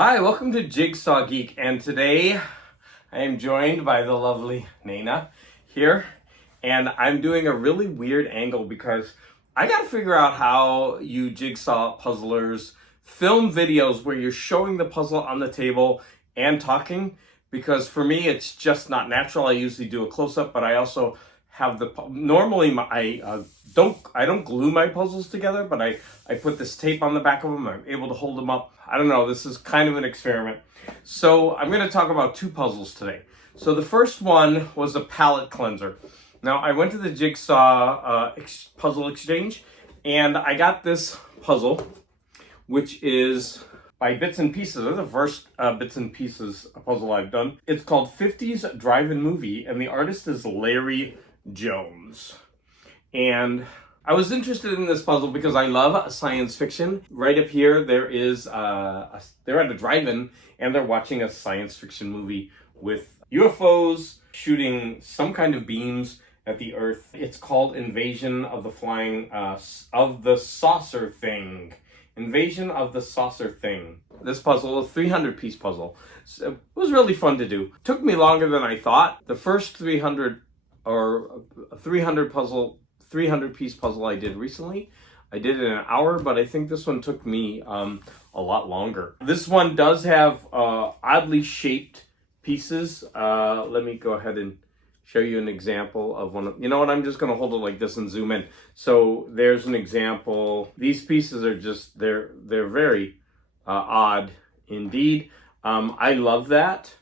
Hi, welcome to Jigsaw Geek, and today I am joined by the lovely Naina here, and I'm doing a really weird angle because I gotta figure out how you jigsaw puzzlers film videos where you're showing the puzzle on the table and talking, because for me it's just not natural. I usually do a close-up, but I also have normally I don't glue my puzzles together, but I put this tape on the back of them. I'm able to hold them up. I don't know, this is kind of an experiment. So I'm going to talk about two puzzles today. So the first one was a palette cleanser. Now I went to the Jigsaw puzzle exchange and I got this puzzle, which is by Bits and Pieces. This is the first Bits and Pieces puzzle I've done. It's called 50s Drive-In Movie, and the artist is Larry Jones. And I was interested in this puzzle because I love science fiction. Right up here, they're at a drive-in and they're watching a science fiction movie with UFOs shooting some kind of beams at the Earth. It's called Invasion of the Saucer Thing. Invasion of the Saucer Thing. This puzzle, a 300-piece puzzle. So it was really fun to do. It took me longer than I thought. The first 300 piece puzzle I did recently, I did it in an hour, but I think this one took me a lot longer. This one does have oddly shaped pieces. Let me go ahead and show you an example of one of, you know what, I'm just going to hold it like this and zoom in. So there's an example. These pieces are just, they're very odd indeed. I love that.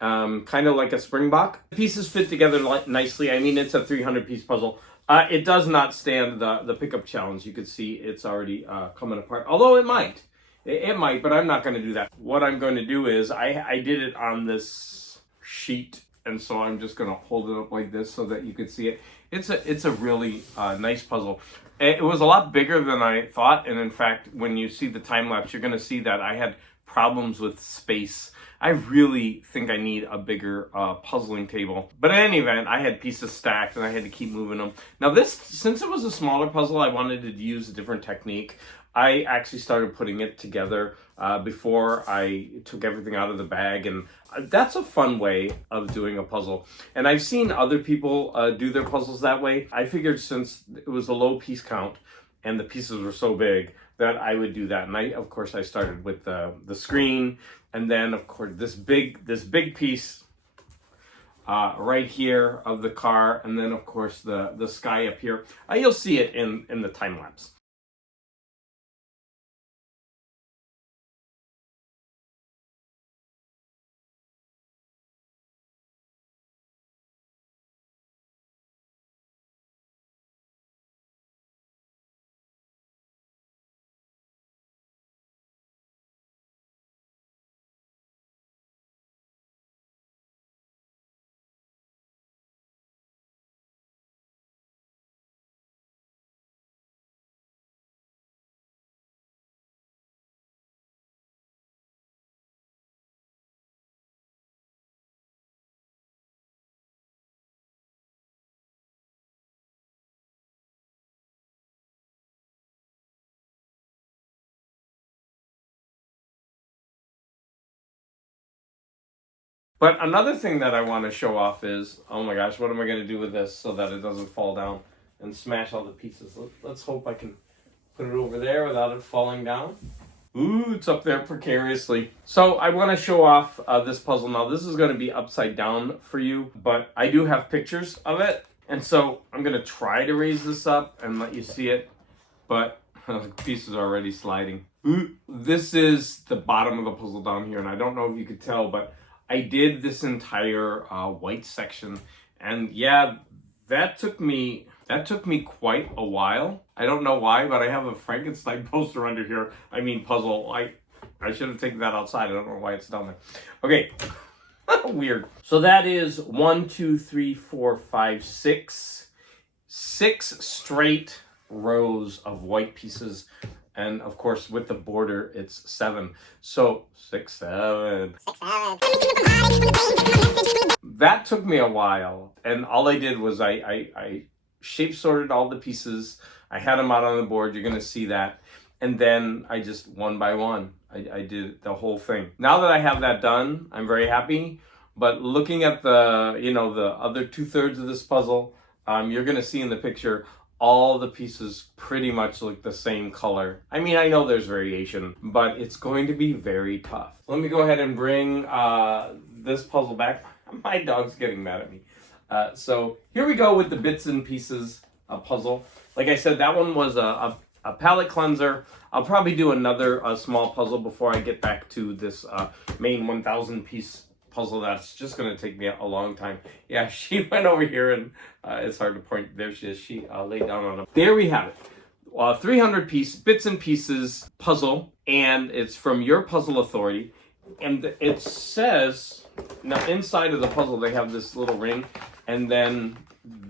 Kind of like a springbok. The pieces fit together nicely. I mean, it's a 300-piece puzzle. It does not stand the pickup challenge. You can see it's already coming apart. Although it might. It might, but I'm not going to do that. What I'm going to do is, I did it on this sheet, and so I'm just going to hold it up like this so that you can see it. It's a really nice puzzle. It was a lot bigger than I thought, and in fact, when you see the time lapse, you're going to see that I had problems with space. I really think I need a bigger puzzling table. But in any event, I had pieces stacked and I had to keep moving them. Now this, since it was a smaller puzzle, I wanted to use a different technique. I actually started putting it together before I took everything out of the bag, and that's a fun way of doing a puzzle. And I've seen other people do their puzzles that way. I figured since it was a low piece count and the pieces were so big that I would do that. And of course I started with the screen, and then of course this big piece right here of the car, and then of course the sky up here. You'll see it in the time lapse. But another thing that I want to show off is, oh my gosh, what am I going to do with this so that it doesn't fall down and smash all the pieces? Let's hope I can put it over there without it falling down. Ooh, it's up there precariously. So I want to show off this puzzle. Now this is going to be upside down for you, but I do have pictures of it. And so I'm going to try to raise this up and let you see it, but the piece is already sliding. Ooh. This is the bottom of the puzzle down here, and I don't know if you could tell, but I did this entire white section, and yeah, that took me quite a while. I don't know why, but I have a Frankenstein poster under here. I mean puzzle. I should have taken that outside. I don't know why it's down there. Okay. Weird. So that is 1, 2, 3, 4, 5, 6. 6 straight rows of white pieces. And of course, with the border, it's 7. So 6, 7. That took me a while. And all I did was I shape sorted all the pieces. I had them out on the board. You're going to see that. and then I just one by one, I did the whole thing. Now that I have that done, I'm very happy. But looking at the, you know, the other 2/3 of this puzzle, you're gonna see in the picture, all the pieces pretty much look the same color. I mean, I know there's variation, but it's going to be very tough. Let me go ahead and bring this puzzle back. My dog's getting mad at me. So here we go with the bits and pieces puzzle. Like I said, that one was a palette cleanser. I'll probably do another small puzzle before I get back to this main 1,000 piece puzzle that's just going to take me a long time. Yeah, she went over here and it's hard to point. There she is. She laid down on it. There we have it. 300 piece bits and pieces puzzle, and it's from Your Puzzle Authority. And it says, now inside of the puzzle they have this little ring, and then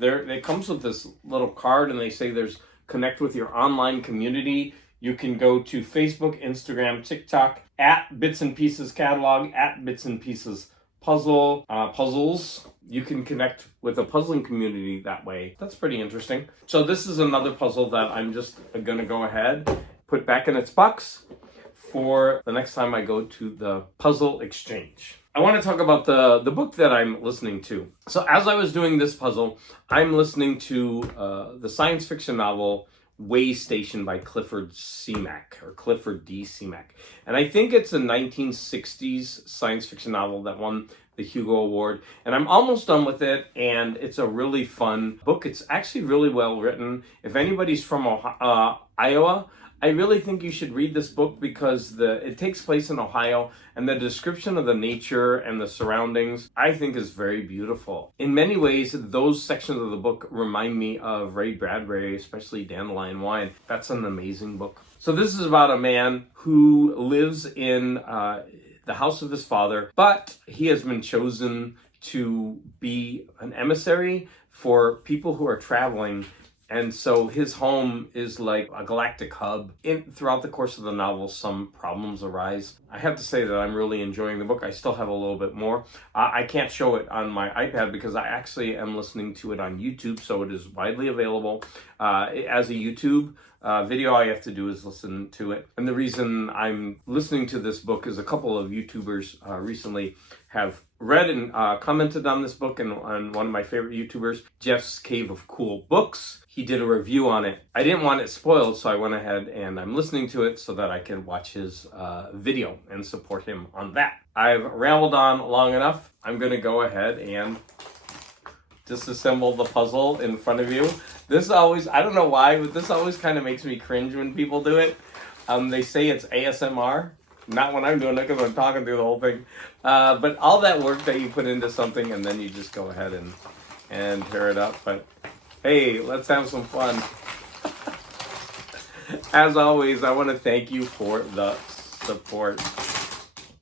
it comes with this little card, and they say there's connect with your online community. You can go to Facebook, Instagram, TikTok, at Bits and Pieces Catalog, at Bits and Pieces Puzzles. You can connect with a puzzling community that way. That's pretty interesting. So this is another puzzle that I'm just gonna go ahead, put back in its box for the next time I go to the puzzle exchange. I want to talk about the book that I'm listening to. So as I was doing this puzzle, I'm listening to the science fiction novel Way Station by Clifford Seamack, or Clifford D. Seamack. And I think it's a 1960s science fiction novel that won the Hugo Award. And I'm almost done with it, and it's a really fun book. It's actually really well written. If anybody's from Iowa, I really think you should read this book because it takes place in Ohio, and the description of the nature and the surroundings I think is very beautiful. In many ways, those sections of the book remind me of Ray Bradbury, especially Dandelion Wine. That's an amazing book. So this is about a man who lives in the house of his father, but he has been chosen to be an emissary for people who are traveling. And so his home is like a galactic hub. Throughout the course of the novel, some problems arise. I have to say that I'm really enjoying the book. I still have a little bit more. I can't show it on my iPad because I actually am listening to it on YouTube, so it is widely available. As a YouTube video, all you have to do is listen to it. And the reason I'm listening to this book is a couple of YouTubers recently have read and commented on this book, and on one of my favorite YouTubers, Jeff's Cave of Cool Books. He did a review on it. I didn't want it spoiled, so I went ahead and I'm listening to it so that I can watch his video and support him on that. I've rambled on long enough. I'm gonna go ahead and disassemble the puzzle in front of you. This always, I don't know why, but this always kind of makes me cringe when people do it. They say it's ASMR. Not when I'm doing it because I'm talking through the whole thing. But all that work that you put into something and then you just go ahead and tear it up. But hey, let's have some fun. As always, I want to thank you for the support.